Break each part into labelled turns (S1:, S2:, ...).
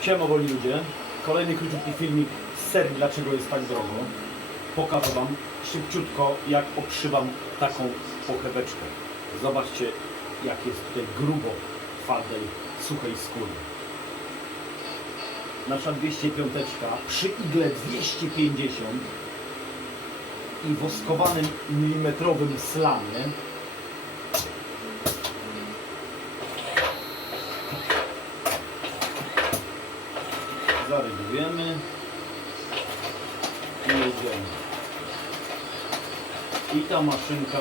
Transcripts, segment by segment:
S1: Siema wolni ludzie. Kolejny króciutki filmik z serii Dlaczego jest tak drogo. Pokażę Wam szybciutko jak obszywam taką pocheweczkę. Zobaczcie jak jest tutaj grubo twardej, suchej skóry. Nasza 205 przy igle 250 i woskowanym milimetrowym slamie zarygujemy i jedziemy. I ta maszynka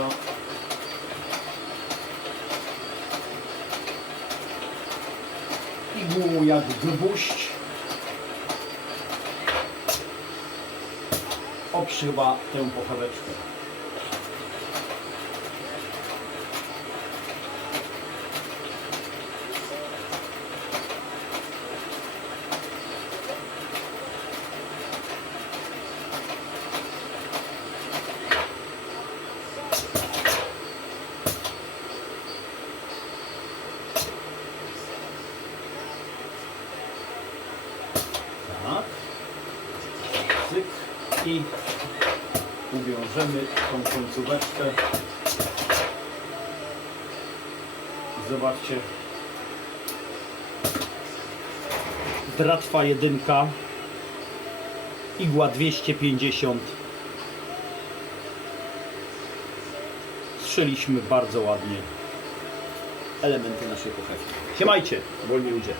S1: igłą jak gwóźdź obszywa tę pocheweczkę. Tak. Cyk i uwiążemy tą końcóweczkę. Zobaczcie. Dratwa jedynka. Igła 250. Strzeliśmy bardzo ładnie elementy naszej pochewki. Siemajcie, wolni ludzie.